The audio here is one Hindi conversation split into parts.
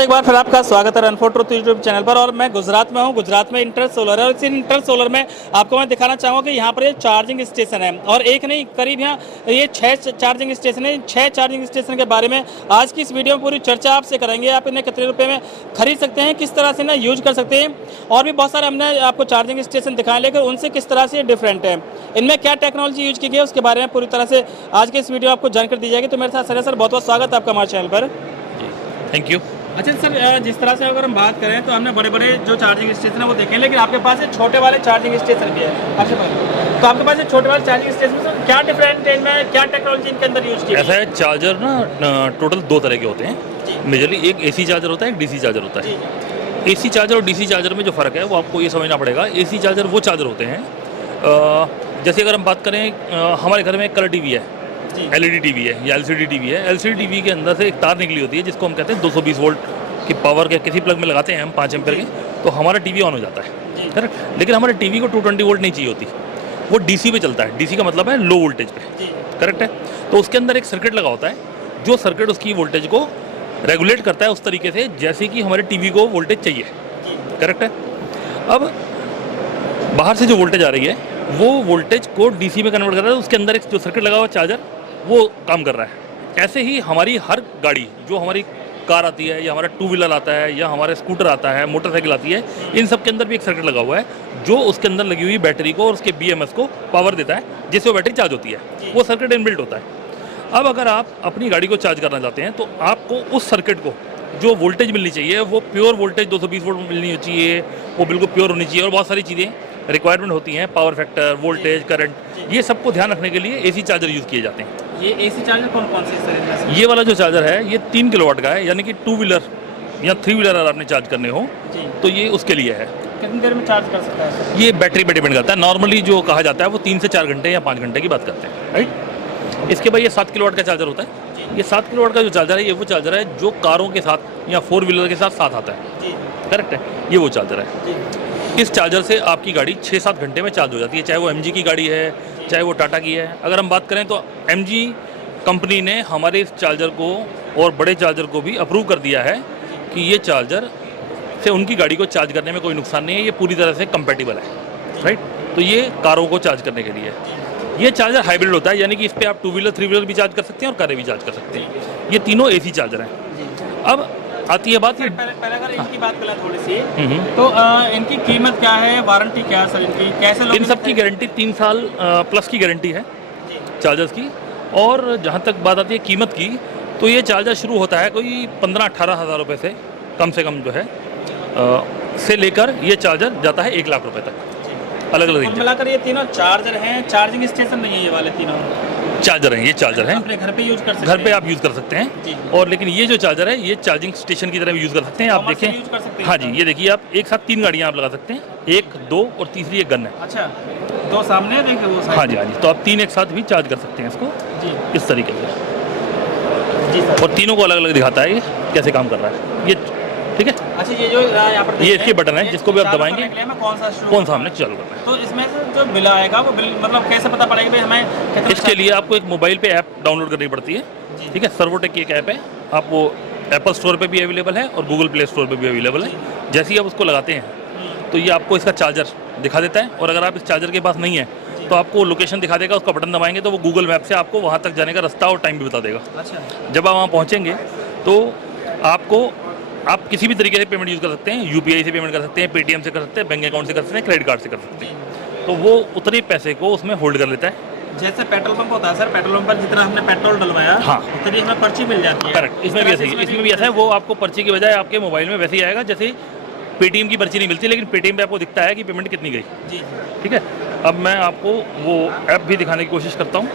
दोस्तों, एक बार फिर आपका स्वागत है run for truth YouTube channel पर। और मैं गुजरात में हूँ। गुजरात में इंटर सोलर है और इस इंटर सोलर में आपको मैं दिखाना चाहूँगा कि यहाँ पर ये चार्जिंग स्टेशन है और एक नहीं, करीब यहाँ ये 6 चार्जिंग स्टेशन है। 6 चार्जिंग स्टेशन के बारे में आज की इस वीडियो में पूरी चर्चा आपसे करेंगे। आप इन्हें कितने रुपये में खरीद सकते हैं, किस तरह से इन्हें यूज कर सकते हैं, और भी बहुत सारे हमने आपको चार्जिंग स्टेशन दिखाए, लेकिन उनसे किस तरह से डिफरेंट है, इनमें क्या टेक्नोलॉजी यूज की गई है, उसके बारे में पूरी तरह से आज की इस वीडियो आपको जानकारी दी जाएगी। तो मेरे साथ सर बहुत बहुत स्वागत है आपका हमारे चैनल पर। Thank you. अच्छा सर, जिस तरह से अगर हम बात करें तो हमने बड़े बड़े जो चार्जिंग स्टेशन है वो देखे हैं, लेकिन आपके पास छोटे वाले चार्जिंग स्टेशन भी है। अच्छा भाई, तो आपके पास छोटे वाले चार्जिंग स्टेशन में क्या डिफरेंट है, इनमें क्या टेक्नोलॉजी इनके अंदर यूज की है? ऐसा है, चार्जर ना टोटल 2 तरह के होते हैं मेजरली। एक एसी चार्जर होता है, एक डीसी चार्जर होता है। एसी चार्जर और डीसी चार्जर में जो फ़र्क है वो आपको ये समझना पड़ेगा। एसी चार्जर वो चार्जर होते हैं, जैसे अगर हम बात करें, हमारे घर में एक कलर टीवी है, एलईडी टीवी है या एलसीडी टीवी है। एलसीडी टीवी के अंदर से एक तार निकली होती है जिसको हम कहते हैं 220 वोल्ट की पावर के किसी प्लग में लगाते हैं हम 5 एम्पीयर के, तो हमारा टीवी ऑन हो जाता है, करेक्ट। लेकिन हमारे टीवी को 220 वोल्ट नहीं चाहिए होती, वो डीसी पे चलता है। डीसी का मतलब है लो वोल्टेज पे, करेक्ट है। तो उसके अंदर एक सर्किट लगा होता है, जो सर्किट उसकी वोल्टेज को रेगुलेट करता है उस तरीके से जैसे कि हमारे टीवी को वोल्टेज चाहिए, करेक्ट है। अब बाहर से जो वोल्टेज आ रही है वो वोल्टेज को डीसी में कन्वर्ट कर रहा है, उसके अंदर एक जो सर्किट लगा हुआ चार्जर वो काम कर रहा है। ऐसे ही हमारी हर गाड़ी, जो हमारी कार आती है या हमारा 2 व्हीलर आता है या हमारा स्कूटर आता है, मोटरसाइकिल आती है, इन सब के अंदर भी एक सर्किट लगा हुआ है जो उसके अंदर लगी हुई बैटरी को और उसके बीएमएस को पावर देता है, जिससे वो बैटरी चार्ज होती है। वो सर्किट इनबिल्ट होता है। अब अगर आप अपनी गाड़ी को चार्ज करना चाहते हैं तो आपको उस सर्किट को जो वोल्टेज मिलनी चाहिए वो प्योर वोल्टेज 220 वोल्ट मिलनी चाहिए, वो बिल्कुल प्योर होनी चाहिए, और बहुत सारी चीज़ें रिक्वायरमेंट होती हैं, पावर फैक्टर, वोल्टेज, करंट, ये सबको ध्यान रखने के लिए एसी चार्जर यूज़ किए जाते हैं। ये एसी चार्जर कौन कौन से? ये वाला जो चार्जर है ये 3 किलोवाट का है, यानी कि 2 व्हीलर या 3 व्हीलर अगर आपने चार्ज करने हो तो ये उसके लिए है। कितनी देर में चार्ज कर सकता है? ये बैटरी पे डिपेंड करता है। नॉर्मली जो कहा जाता है वो 3 से 4 घंटे या 5 घंटे की बात करते हैं, राइट। इसके बाद ये 7 किलोवाट का चार्जर होता है। ये 7 किलोवाट का जो चार्जर है ये वो चार्जर है जो कारों के साथ या 4 व्हीलर के साथ आता है, करेक्ट है। ये वो चार्जर है। इस चार्जर से आपकी गाड़ी 6-7 घंटे में चार्ज हो जाती है, चाहे वो एमजी की गाड़ी है, चाहे वो टाटा की है। अगर हम बात करें तो एमजी कंपनी ने हमारे इस चार्जर को और बड़े चार्जर को भी अप्रूव कर दिया है कि ये चार्जर से उनकी गाड़ी को चार्ज करने में कोई नुकसान नहीं है, ये पूरी तरह से कंपैटिबल है, राइट। तो ये कारों को चार्ज करने के लिए ये चार्जर हाइब्रिड होता है, यानी कि इस पर आप 2 व्हीलर 3 व्हीलर भी चार्ज कर सकते हैं और कारें भी चार्ज कर सकते हैं। ये तीनों एसी चार्जर हैं। अब आती है बात, पहले अगर इनकी बात करें थोड़ी सी, तो इनकी कीमत क्या है, वारंटी क्या है सर इनकी, कैसे लोग? इन सब की गारंटी 3 साल प्लस की गारंटी है चार्जर्स की। और जहाँ तक बात आती है कीमत की, तो ये चार्जर शुरू होता है कोई 15-18 हज़ार रुपये से कम जो है, से लेकर ये चार्जर जाता है 1 लाख रुपए तक, अलग अलग रेंज। मिलाकर ये तीनों चार्जर हैं, चार्जिंग स्टेशन नहीं है, ये वाले तीनों चार्जर हैं। ये चार्जर हैं, अपने घर पे यूज कर सकते हैं, घर पे आप यूज़ कर सकते हैं। और लेकिन ये जो चार्जर है ये चार्जिंग स्टेशन की तरह भी यूज़ कर सकते हैं। आप देखें, हाँ जी, ये देखिए, आप एक साथ 3 गाड़ियाँ आप लगा सकते हैं, 1, 2 और तीसरी एक गन है। अच्छा, 2 सामने देखे वो साइड? हाँ जी, हाँ जी। तो आप 3 एक साथ भी चार्ज कर सकते हैं इसको इस तरीके से जी सर। और तीनों को अलग अलग दिखाता है ये कैसे काम कर रहा है, ये ठीक है। अच्छा, ये जो यहाँ पर ये इसके बटन है, जिसको भी आप दबाएंगे कौन सा हमने चालू करना है। तो इसमें से जो बिल आएगा वो बिल मतलब कैसे पता पड़ेगा भाई हमें? इसके लिए आपको एक मोबाइल पे ऐप डाउनलोड करनी पड़ती है, ठीक है। सर्वोटेक की एक ऐप है, आप वो एप्पल स्टोर पे भी अवेलेबल है और गूगल प्ले स्टोर पे भी अवेलेबल है। जैसे ही आप उसको लगाते हैं तो ये आपको इसका चार्जर दिखा देता है, और अगर आप इस चार्जर के पास नहीं है तो आपको लोकेशन दिखा देगा, उसका बटन दबाएंगे तो वो गूगल मैप से आपको वहाँ तक जाने का रास्ता और टाइम भी बता देगा। अच्छा। जब आप वहाँ पहुँचेंगे तो आप किसी भी तरीके से पेमेंट यूज़ कर सकते हैं, यूपीआई से पेमेंट कर सकते हैं, पेटीएम से कर सकते हैं, बैंक अकाउंट से कर सकते हैं, क्रेडिट कार्ड से कर सकते हैं। तो वो उतने पैसे को उसमें होल्ड कर लेता है। जैसे पेट्रोल पंप होता है सर, पेट्रोल पंप पर जितना हमने पेट्रोल डलवाया, हाँ, उतनी हमें पर्ची मिल जाती है। करेक्ट। इसमें भी ऐसा है, वो आपको पर्ची की बजाय आपके मोबाइल में वैसे ही आएगा जैसे पेटीएम की पर्ची नहीं मिलती, लेकिन पेटीएम पे आपको दिखता है कि पेमेंट कितनी गई, ठीक है। अब मैं आपको वो ऐप भी दिखाने की कोशिश करता हूँ,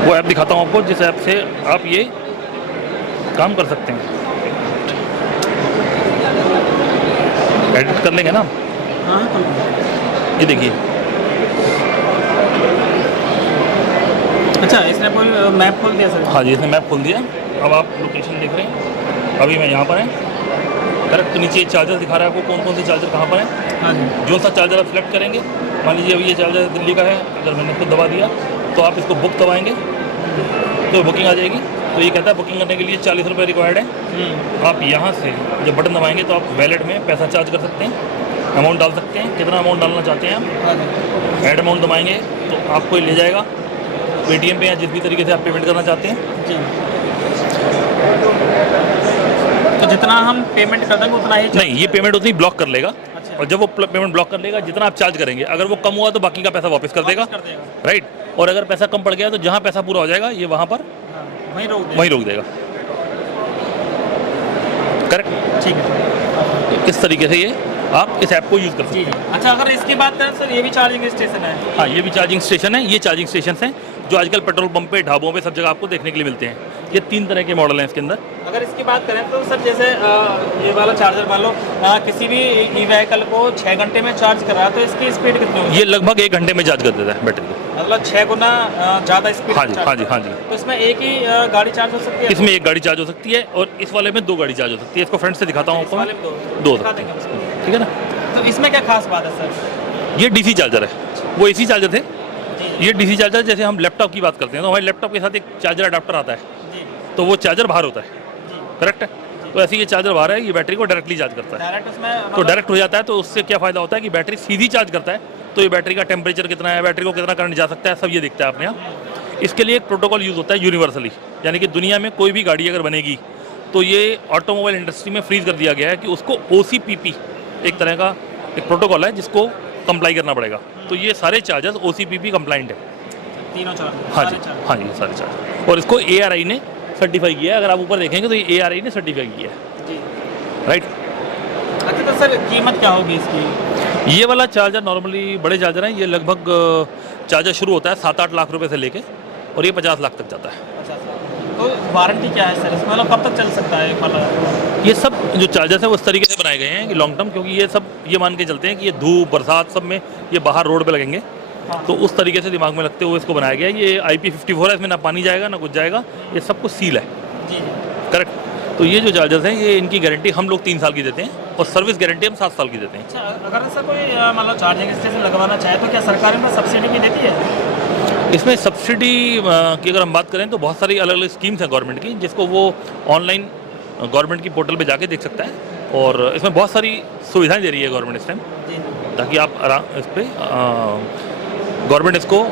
वो ऐप दिखाता हूँ आपको, जिस ऐप से आप ये काम कर सकते हैं। एडिट कर लेंगे ना, ये देखिए। अच्छा, इसने मैप खोल दिया सर? हाँ जी, इसने मैप खोल दिया। अब आप लोकेशन देख रहे हैं, अभी मैं यहाँ पर है, करेक्ट। तो नीचे चार्जर दिखा रहा है आपको कौन कौन से चार्जर कहाँ पर है। हाँ जी। जो सा चार्जर आप सेलेक्ट करेंगे, मान लीजिए अभी ये चार्जर दिल्ली का है, अगर मैंने इसको दबा दिया तो आप इसको बुक दबाएंगे तो बुकिंग आ जाएगी। तो ये कहता है बुकिंग करने के लिए 40 रुपये रिक्वायर्ड है। आप यहाँ से जब बटन दबाएंगे तो आप वैलेट में पैसा चार्ज कर सकते हैं, अमाउंट डाल सकते हैं, कितना अमाउंट डालना चाहते हैं आप। ऐड अमाउंट दबाएंगे तो आपको ये ले जाएगा पेटीएम पे या जिस भी तरीके से आप पेमेंट करना चाहते हैं जी। तो जितना हम पेमेंट कर देंगे उतना ही नहीं, ये पेमेंट उतनी ब्लॉक कर लेगा। अच्छा। और जब वो पेमेंट ब्लॉक कर लेगा, जितना आप चार्ज करेंगे, अगर वो कम हुआ तो बाकी का पैसा वापस कर देगा, राइट। और अगर पैसा कम पड़ गया तो जहाँ पैसा पूरा हो जाएगा ये वहाँ पर वहीं रोक देगा। करेक्ट, ठीक है। इस तरीके से ये आप इस ऐप को यूज़ कर सकते हैं। अच्छा, अगर इसकी बात करें सर, ये भी चार्जिंग स्टेशन है? हाँ, ये भी चार्जिंग स्टेशन है। ये चार्जिंग स्टेशन हैं जो आजकल पेट्रोल पंप पे, ढाबों पे, सब जगह आपको देखने के लिए मिलते हैं। ये 3 तरह के मॉडल हैं इसके अंदर। अगर इसकी बात करें तो सर, जैसे ये वाला चार्जर मान लो किसी भी ई व्हीकल को 6 घंटे में चार्ज कर रहा है तो इसकी स्पीड कितनी होगी? ये लगभग 1 घंटे में चार्ज कर देता है बैटरी को, मतलब 6 गुना ज़्यादा स्पीड। हाँ जी, हाँ जी, हाँ जी। तो इसमें एक ही गाड़ी चार्ज हो सकती है? इसमें एक गाड़ी चार्ज हो सकती है और इस वाले में 2 गाड़ी चार्ज हो सकती है। इसको फ्रंट से दिखाता हूँ आपको, 2 ठीक है ना। तो इसमें क्या खास बात है सर? ये डीसी चार्जर है, वो एसी चार्जर थे। ये डीसी चार्जर, जैसे हम लैपटॉप की बात करते हैं तो हमारे लैपटॉप के साथ एक चार्जर अडाप्टर आता है, तो वो चार्जर बाहर होता है, करेक्ट है। तो ऐसे ये चार्जर बाहर है, ये बैटरी को डायरेक्टली चार्ज करता है। डायरेक्ट उसमें तो डायरेक्ट हो जाता है। तो उससे क्या फ़ायदा होता है कि बैटरी सीधी चार्ज करता है, तो ये बैटरी का टेम्परेचर कितना है, बैटरी को कितना करंट जा सकता है, सब ये दिखता है अपने यहाँ। इसके लिए एक प्रोटोकॉल यूज़ होता है यूनिवर्सली, यानी कि दुनिया में कोई भी गाड़ी अगर बनेगी तो ये ऑटोमोबाइल इंडस्ट्री में फ्रीज कर दिया गया है कि उसको OCPP एक तरह का एक प्रोटोकॉल है जिसको कंप्लाई करना पड़ेगा। तो ये सारे चार्जर्स OCPP कंप्लाइंट है, तीनों चार्जर। हाँ जी, हाँ जी, सारे चार्जर। और इसको ARI ने सर्टिफाई किया है। अगर आप ऊपर देखेंगे तो ये ARI ने सर्टिफाई किया है जी, राइट। अच्छा, तो सर कीमत क्या होगी इसकी? ये वाला चार्जर नॉर्मली बड़े चार्जर हैं, ये लगभग चार्जर शुरू होता है 7-8 लाख रुपए से लेके और ये 50 लाख तक जाता है। अच्छा सर, तो वारंटी क्या है सर इसमें, मतलब कब तक चल सकता है? मतलब ये सब जो चार्जर्स हैं वो इस तरीके से बनाए गए हैं कि लॉन्ग टर्म, क्योंकि ये सब ये मान के चलते हैं कि ये धूप बरसात सब में ये बाहर रोड पे लगेंगे। तो उस तरीके से दिमाग में रखते हुए इसको बनाया गया है। ये IP54 है, इसमें ना पानी जाएगा ना कुछ जाएगा, ये सब कुछ सील है, जी, करेक्ट। तो ये जो चार्जर्स हैं ये इनकी गारंटी हम लोग 3 साल की देते हैं और सर्विस गारंटी हम 7 साल की देते हैं। अच्छा, अगर सर कोई मतलब चार्जिंग स्टेशन लगवाना चाहे तो क्या सरकार में सब्सिडी भी देती है? इसमें सब्सिडी की अगर हम बात करें तो बहुत सारी अलग अलग स्कीम्स हैं गवर्नमेंट की, जिसको वो ऑनलाइन गवर्नमेंट की पोर्टल पे जाके देख सकता है। और इसमें बहुत सारी सुविधाएं दे रही है गवर्नमेंट इस टाइम, ताकि आप आराम इस पर गवर्नमेंट इसको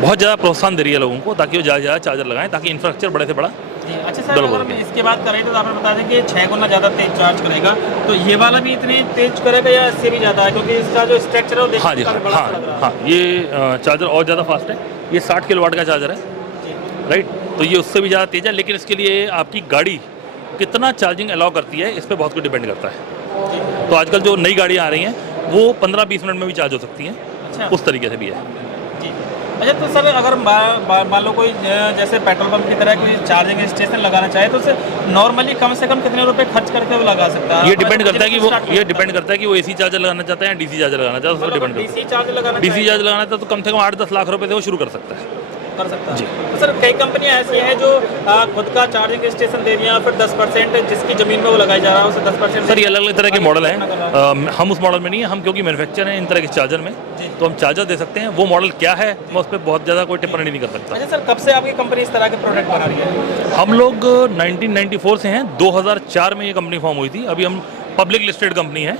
बहुत ज़्यादा प्रोत्साहन दे रही है लोगों को, ताकि वो ज़्यादा चार्जर लगाएं, ताकि इंफ्रास्ट्रक्चर बड़े से बड़ा। अच्छा सर, अगर हम इसकी बात करें तो आपने बता दें कि 6 गुना ज़्यादा तेज चार्ज करेगा, तो ये वाला भी इतनी तेज करेगा या इससे भी ज़्यादा है? क्योंकि इसका जो स्ट्रक्चर है वो हाँ जी, हाँ, ये चार्जर और ज़्यादा फास्ट है। ये 60 किलोवाट का चार्जर है, राइट। तो ये उससे भी ज़्यादा तेज़ है, लेकिन इसके लिए आपकी गाड़ी कितना चार्जिंग अलाउ करती है इस पर बहुत कुछ डिपेंड करता है। तो आजकल जो नई गाड़ियाँ आ रही हैं वो 15-20 मिनट में भी चार्ज हो सकती हैं। अच्छा, उस तरीके से भी है। अच्छा, तो सर अगर मान लो कोई जैसे पेट्रोल पंप की तरह कोई चार्जिंग स्टेशन लगाना चाहे तो उसे नॉर्मली कम से कम कितने रुपए खर्च करके वो लगा सकता है? ये डिपेंड करता है कि वो AC चार्जर लगाना चाहता है या DC चार्जर लगाना चाहता है, उसको डिपेंड करता है। DC चार्जर लगाना चाहता है तो कम से कम 8-10 लाख रुपए से वो शुरू कर सकता है। जी। तो सर कई कंपनियां ऐसी हैं जो खुद का चार्जिंग स्टेशन दे रही हैं, फिर 10% जिसकी ज़मीन में वो लगाया जा रहा है उसे 10%। सर ये अलग अलग तरह के मॉडल हैं, हम उस मॉडल में नहीं है, हम क्योंकि मैन्युफैक्चर हैं इन तरह के चार्जर में, तो हम चार्जर दे सकते हैं। वो मॉडल क्या है मैं उस पर बहुत ज़्यादा कोई टिप्पणी नहीं कर सकता। अच्छा सर, कब से आपकी कंपनी इस तरह के प्रोडक्ट बना रही है? हम लोग 1994 से हैं, 2004 में ये कंपनी फॉर्म हुई थी। अभी हम पब्लिक लिस्टेड कंपनी है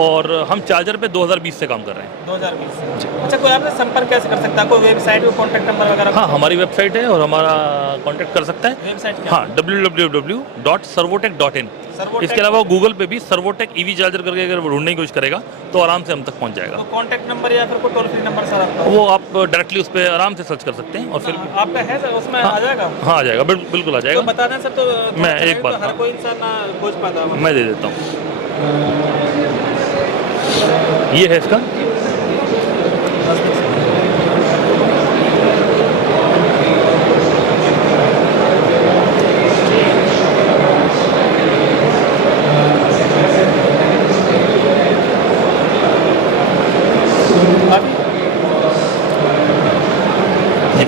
और हम चार्जर पे 2020 से काम कर रहे हैं। 2020 से। अच्छा, कोई आपसे संपर्क कैसे कर सकता है? कोई वेबसाइट को कॉन्टैक्ट नंबर वगैरह? हाँ, हमारी वेबसाइट है और हमारा कॉन्टैक्ट कर सकता है। वेबसाइट क्या? हाँ, www.servotech.in। इसके अलावा गूगल पे भी सर्वोटेक EV चार्जर करके अगर ढूंढने की कोशिश करेगा तो आराम से हम तक पहुंच जाएगा। तो कॉन्टैक्ट नंबर या फिर कोई टोल फ्री नंबर सर आपका? वो आप डायरेक्टली उस पर आराम से सर्च कर सकते हैं और फिर आपका है सर, उसमें आ जाएगा? हाँ, आ जाएगा, बिल्कुल आ जाएगा। तो बता दें सर, तो मैं एक बात हर कोई इंसान ना खोज पाता है। मैं दे देता हूँ, ये है इसका।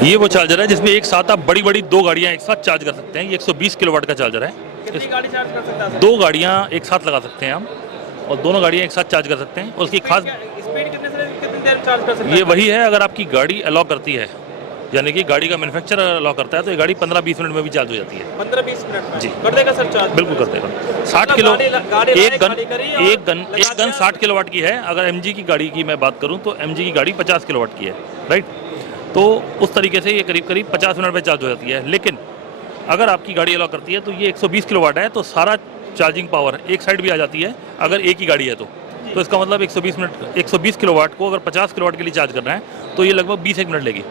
ये वो चार्जर है जिसमें एक साथ आप बड़ी 2 गाड़ियां एक साथ चार्ज कर सकते हैं। ये 120 किलोवाट का चार्जर है। कितनी गाड़ी चार्ज कर सकता है? 2 गाड़ियां एक साथ लगा सकते हैं हम और दोनों गाड़ियां एक साथ चार्ज कर सकते हैं। और उसकी खास स्पीड कितनी देर चार्ज कर सकते हैं? ये वही है, अगर आपकी गाड़ी अलाउ करती है यानी कि गाड़ी का मैन्युफैक्चर अलाउ करता है तो ये गाड़ी 15-20 मिनट में भी चार्ज हो जाती है। 15-20 मिनट में जी। कर देगा सर चार्ज? बिल्कुल कर देगा। 60 किलो गाड़ी एक गन खाली करी और एक गन लगा एक गन दिया। 60 किलोवाट की है। अगर एमजी की गाड़ी की मैं बात करूं तो एमजी की गाड़ी 50 किलोवाट की है, राइट। तो उस तरीके से ये करीब करीब 50 मिनट में चार्ज हो जाती है। लेकिन अगर आपकी गाड़ी अलाउ करती है तो ये 120 किलोवाट है, तो सारा चार्जिंग पावर एक साइड भी आ जाती है अगर एक ही गाड़ी है तो इसका मतलब 120 किलोवाट को अगर 50 किलोवाट के लिए चार्ज करना है तो ये लगभग 20 मिनट लेगी।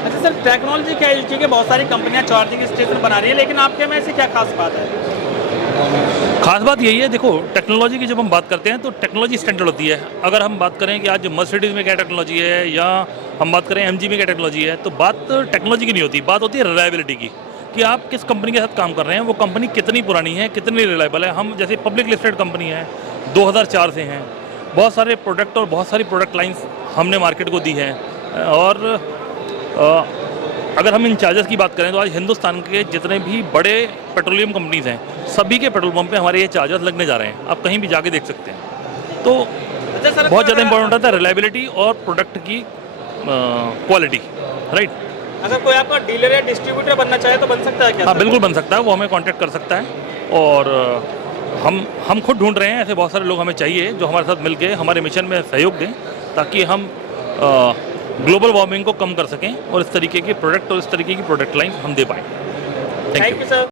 अच्छा सर, टेक्नोलॉजी क्या है? क्योंकि बहुत सारी कंपनियां चार्जिंग स्टेशन बना रही है, लेकिन आपके में ऐसी क्या खास बात है? खास बात यही है, देखो टेक्नोलॉजी की जब हम बात करते हैं तो टेक्नोलॉजी स्टैंडर्ड होती है। अगर हम बात करें कि आज मर्सिडीज़ में क्या टेक्नोलॉजी है या हम बात करें एमजी में क्या टेक्नोलॉजी है, तो बात टेक्नोलॉजी की नहीं होती, बात होती है रिलायबिलिटी की, कि आप किस कंपनी के साथ काम कर रहे हैं, वो कंपनी कितनी पुरानी है, कितनी रिलायबल है। हम जैसे पब्लिक लिस्टेड कंपनी है, 2004 से हैं, बहुत सारे प्रोडक्ट और बहुत सारी प्रोडक्ट लाइंस हमने मार्केट को दी हैं। और अगर हम इन चार्जर्स की बात करें तो आज हिंदुस्तान के जितने भी बड़े पेट्रोलियम कंपनीज हैं, सभी के पेट्रोल पंप पे हमारे ये चार्जर्स लगने जा रहे हैं। आप कहीं भी जाके देख सकते हैं। तो अच्छा सर, बहुत ज़्यादा इंपॉर्टेंट होता है रिलायबिलिटी और प्रोडक्ट की क्वालिटी, राइट। अगर कोई आपका डीलर या डिस्ट्रीब्यूटर बनना चाहे तो बन सकता है क्या? हाँ बिल्कुल बन सकता है, वो हमें कांटेक्ट कर सकता है। और हम खुद ढूंढ रहे हैं, ऐसे बहुत सारे लोग हमें चाहिए जो हमारे साथ मिलके हमारे मिशन में सहयोग दें, ताकि हम ग्लोबल वार्मिंग को कम कर सकें और इस तरीके के प्रोडक्ट और इस तरीके की प्रोडक्ट लाइन हम दे पाएँ। Thank you sir.